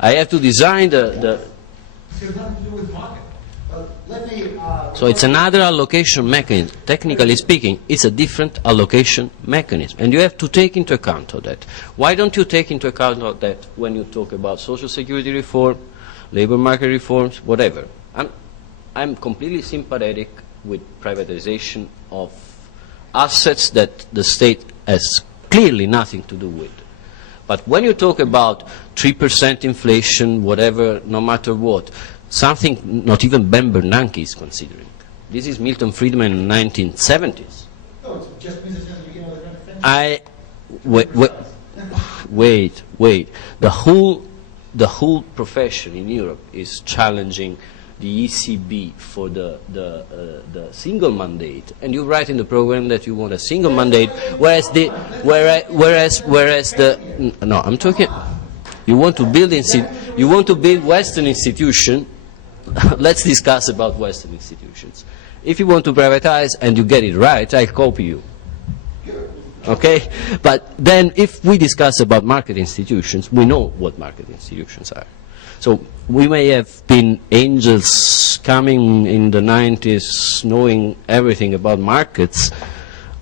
I have to design the It has nothing to do with market. so it's another allocation mechanism. Technically speaking, it's a different allocation mechanism, and you have to take into account of that. Why don't you take into account of that when you talk about social security reform, labor market reforms, whatever? I'm completely sympathetic with privatization of assets that the state has clearly nothing to do with. But when you talk about 3% inflation, whatever, no matter what, something not even Ben Bernanke is considering. This is Milton Friedman in the 1970s. No, it's just business as the beginning of the 20th century. Wait. The whole profession in Europe is challenging the ECB for the single mandate, and you write in the program that you want a single mandate, whereas the no, I'm talking. You want to build Western institution. Let's discuss about Western institutions. If you want to privatize and you get it right, I copy you. Okay? But then if we discuss about market institutions, we know what market institutions are. So we may have been angels coming in the 90s knowing everything about markets.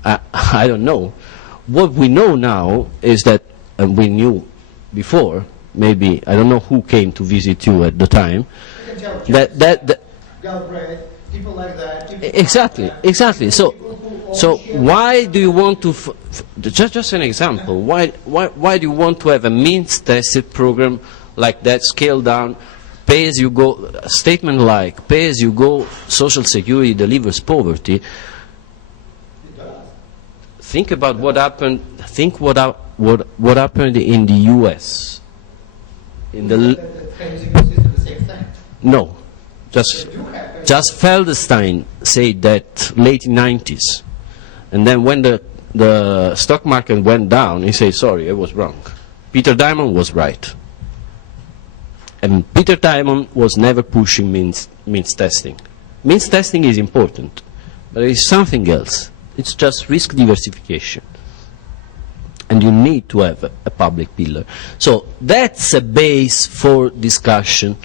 I don't know. What we know now is that, and we knew before, maybe, I don't know who came to visit you at the time, that Galbraith, people like that. Exactly. So why do you want to, just an example, why do you want to have a means-tested program like that, scaled down, pay-as-you-go, a statement like pay-as-you-go social security delivers poverty? Think about what happened, what happened in the U.S. No, just Feldstein said that late 90s, and then when the stock market went down, he said, sorry, I was wrong. Peter Diamond was right. And Peter Diamond was never pushing means testing. Means testing is important, but it is something else. It's just risk diversification. And you need to have a public pillar. So that's a base for discussion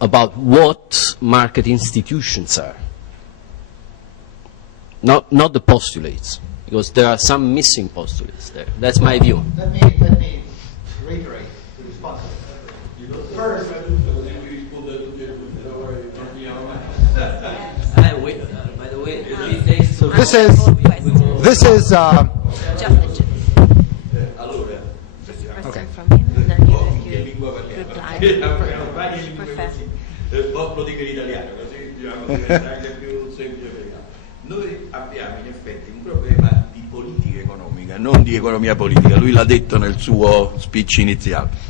about what market institutions are. Not the postulates, because there are some missing postulates there. That's my view. Let me reiterate the response. First, by the way, so this is Okay. From him, and then you reply. Lo dico in italiano, così diventa anche più semplice per il caso. Noi abbiamo in effetti un problema di politica economica, non di economia politica. Lui l'ha detto nel suo speech iniziale.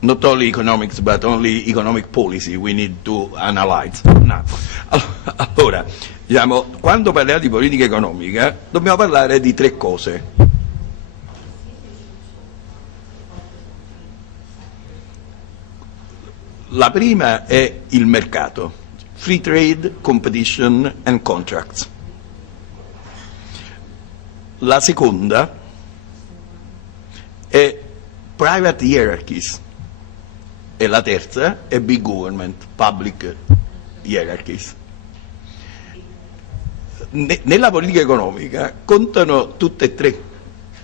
Not only economics, but only economic policy we need to analyze. No. Allora, diciamo, quando parliamo di politica economica dobbiamo parlare di tre cose. La prima è il mercato, free trade, competition and contracts. La seconda è private hierarchies. E la terza è big government, public hierarchies. Nella politica economica contano tutte e tre.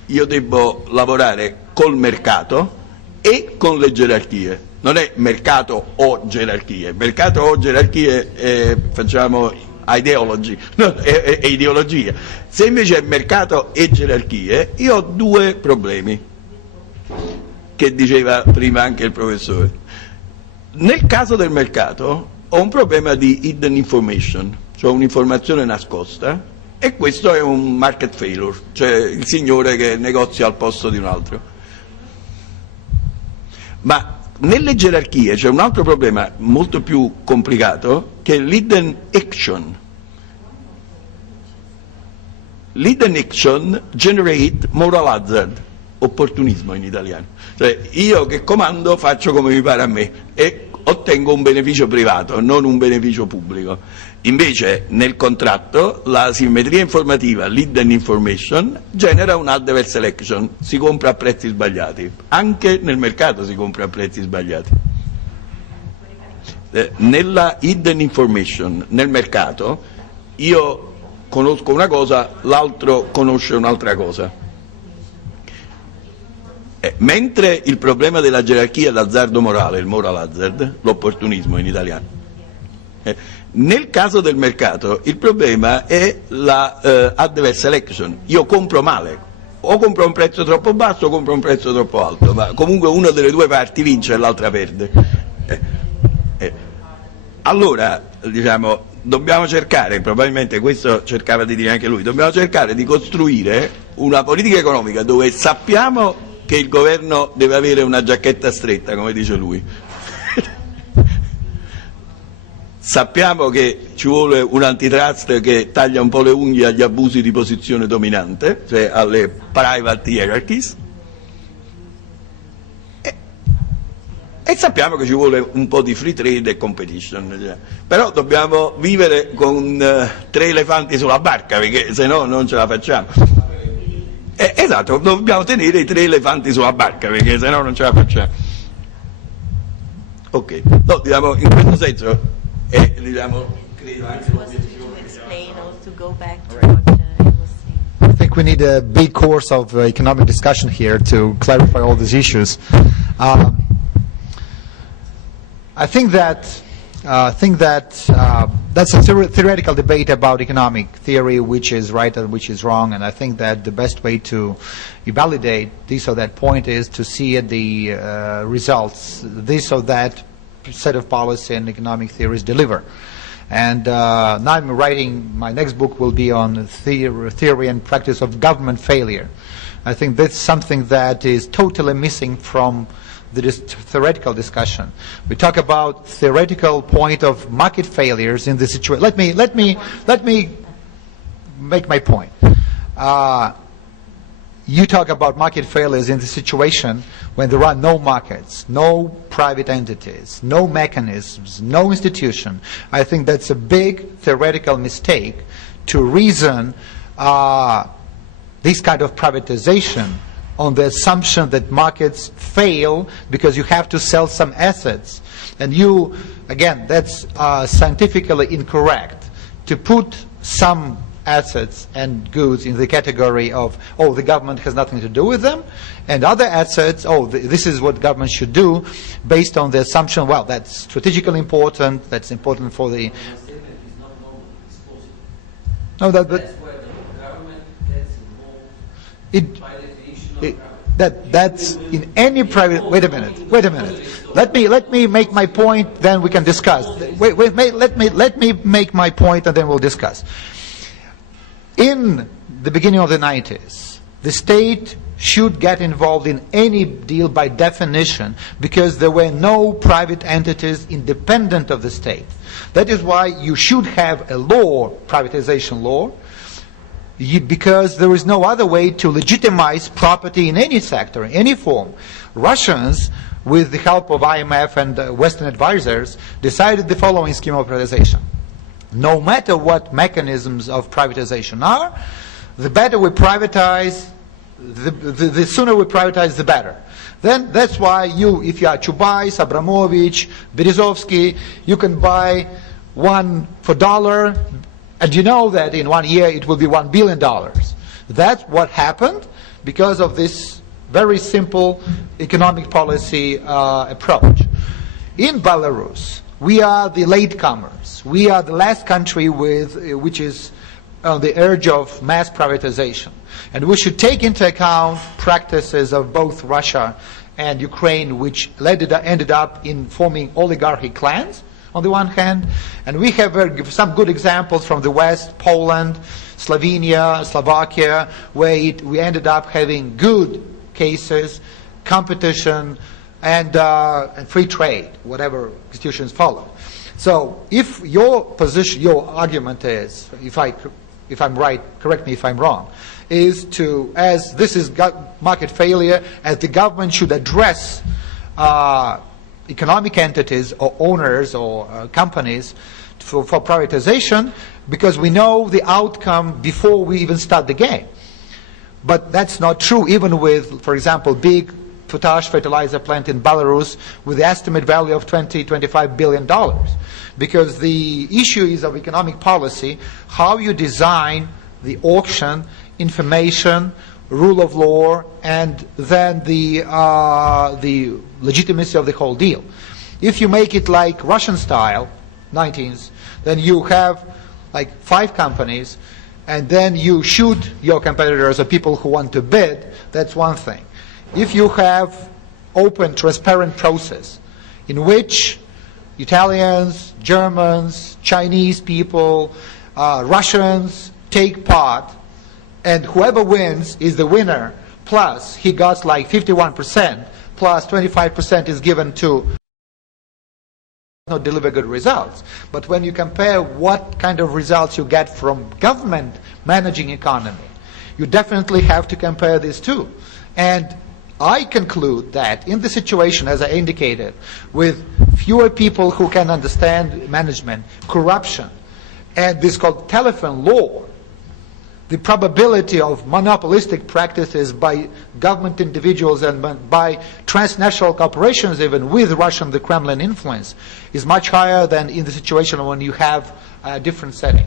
Io devo lavorare col mercato e con le gerarchie. Non è mercato o gerarchie. Mercato o gerarchie facciamo ideology, no, è ideologia. Se invece è mercato e gerarchie, io ho due problemi, che diceva prima anche il professore. Nel caso del mercato ho un problema di hidden information, cioè un'informazione nascosta, e questo è un market failure, cioè il signore che negozia al posto di un altro. Ma nelle gerarchie c'è un altro problema molto più complicato, che è l'hidden action. L'hidden action generate moral hazard, opportunismo in italiano. Cioè io che comando faccio come mi pare a me e ottengo un beneficio privato, non un beneficio pubblico. Invece nel contratto la simmetria informativa, l'hidden information, genera un adverse selection, si compra a prezzi sbagliati, anche nel mercato si compra a prezzi sbagliati. Nella hidden information, nel mercato, io conosco una cosa, l'altro conosce un'altra cosa. Mentre il problema della gerarchia d'azzardo morale, il moral hazard, l'opportunismo in italiano, nel caso del mercato il problema è la adverse selection. Io compro male, o compro a un prezzo troppo basso o compro a un prezzo troppo alto, ma comunque una delle due parti vince e l'altra perde. Allora, diciamo, dobbiamo cercare, probabilmente questo cercava di dire anche lui, dobbiamo cercare di costruire una politica economica dove sappiamo che il governo deve avere una giacchetta stretta, come dice lui. Sappiamo che ci vuole un antitrust che taglia un po' le unghie agli abusi di posizione dominante, cioè alle private hierarchies, e sappiamo che ci vuole un po' di free trade e competition. Però dobbiamo vivere con 3 elefanti sulla barca, perché se no non ce la facciamo. Esatto, dobbiamo tenere i 3 elefanti sulla barca, perché se no non ce la facciamo. Ok, no, diciamo, in questo senso, diciamo, credo anche Was to explain or to go back to what he was saying. I think we need a big course of economic discussion here to clarify all these issues. I think that that's a theoretical debate about economic theory, which is right and which is wrong, and I think that the best way to validate this or that point is to see at the results this or that set of policy and economic theories deliver. And now I'm writing, my next book will be on theory and practice of government failure. I think that's something that is totally missing from the theoretical discussion. We talk about theoretical point of market failures in the situation. Let me make my point. You talk about market failures in the situation when there are no markets, no private entities, no mechanisms, no institution. I think that's a big theoretical mistake to reason this kind of privatization on the assumption that markets fail because you have to sell some assets. And you, again, that's scientifically incorrect to put some assets and goods in the category of, oh, the government has nothing to do with them, and other assets, oh, this is what government should do, based on the assumption, well, that's strategically important, that's important for the... No, but That's where the government gets involved by definition of government. that's in any private. Wait a minute. Let me make my point. Then we can discuss. Let me make my point, and then we'll discuss. In the beginning of the 90s, the state should get involved in any deal by definition because there were no private entities independent of the state. That is why you should have a law, privatization law, because there is no other way to legitimize property in any sector, in any form. Russians, with the help of IMF and Western advisors, decided the following scheme of privatization. No matter what mechanisms of privatization are, the better we privatize, the sooner we privatize, the better. Then that's why you, if you are Chubais, Abramovich, Berezovsky, you can buy one for $1, and you know that in 1 year it will be $1 billion. That's what happened because of this very simple economic policy approach. In Belarus, we are the latecomers. We are the last country which is on the edge of mass privatization. And we should take into account practices of both Russia and Ukraine, which ended up in forming oligarchic clans, on the one hand. And we have some good examples from the West, Poland, Slovenia, Slovakia, where we ended up having good cases, competition, and free trade, whatever institutions follow. So if your position, your argument is, if I'm right, correct me if I'm wrong, is to, as this is market failure, as the government should address economic entities or owners or companies for privatization because we know the outcome before we even start the game. But that's not true even with, for example, big potash fertilizer plant in Belarus with the estimate value of $25 billion. Because the issue is of economic policy, how you design the auction, information, rule of law, and then the legitimacy of the whole deal. If you make it like Russian style, 19th, then you have like 5 companies, and then you shoot your competitors or people who want to bid, that's one thing. If you have open, transparent process in which Italians, Germans, Chinese people, Russians take part, and whoever wins is the winner, plus he got like 51%, plus 25% is given to not deliver good results. But when you compare what kind of results you get from government managing economy, you definitely have to compare these two. And I conclude that in the situation, as I indicated, with fewer people who can understand management, corruption, and this called telephone law, the probability of monopolistic practices by government individuals and by transnational corporations, even with Russian, the Kremlin influence, is much higher than in the situation when you have a different setting.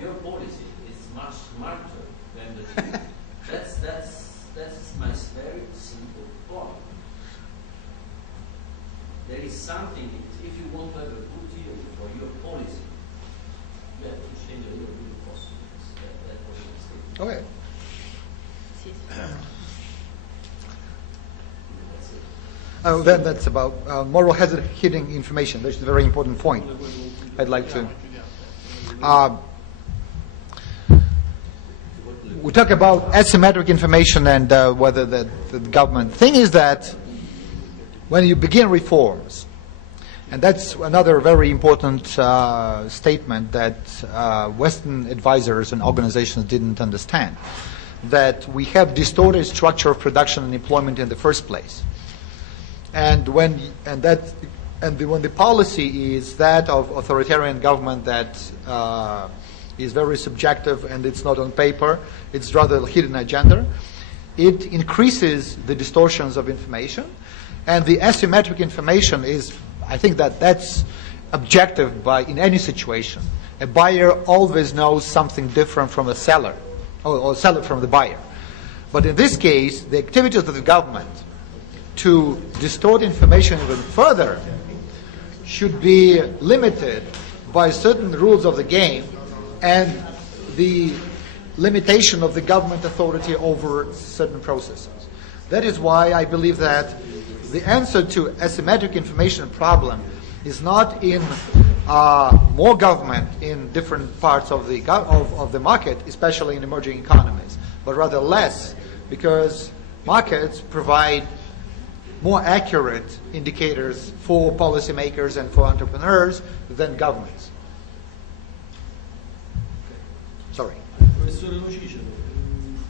Your policy is much smarter than the theory. That's my very simple point. There is something, if you want to have a good theory for your policy, you have to change a little bit of postulates. That was a mistake. Okay. Then that's about moral hazard hitting information. That's a very important point. I'd like to. We talk about asymmetric information and whether the government. Thing is that when you begin reforms, and that's another very important statement that Western advisors and organizations didn't understand, that we have distorted structure of production and employment in the first place. And when the policy is that of authoritarian government that is very subjective and it's not on paper, it's rather a hidden agenda, it increases the distortions of information. And the asymmetric information is, I think that's objective in any situation. A buyer always knows something different from a seller, or seller from the buyer. But in this case, the activities of the government to distort information even further should be limited by certain rules of the game and the limitation of the government authority over certain processes. That is why I believe that the answer to asymmetric information problem is not in more government in different parts of the market, especially in emerging economies, but rather less, because markets provide more accurate indicators for policymakers and for entrepreneurs than governments. Sorry. Professore Lo Cicero,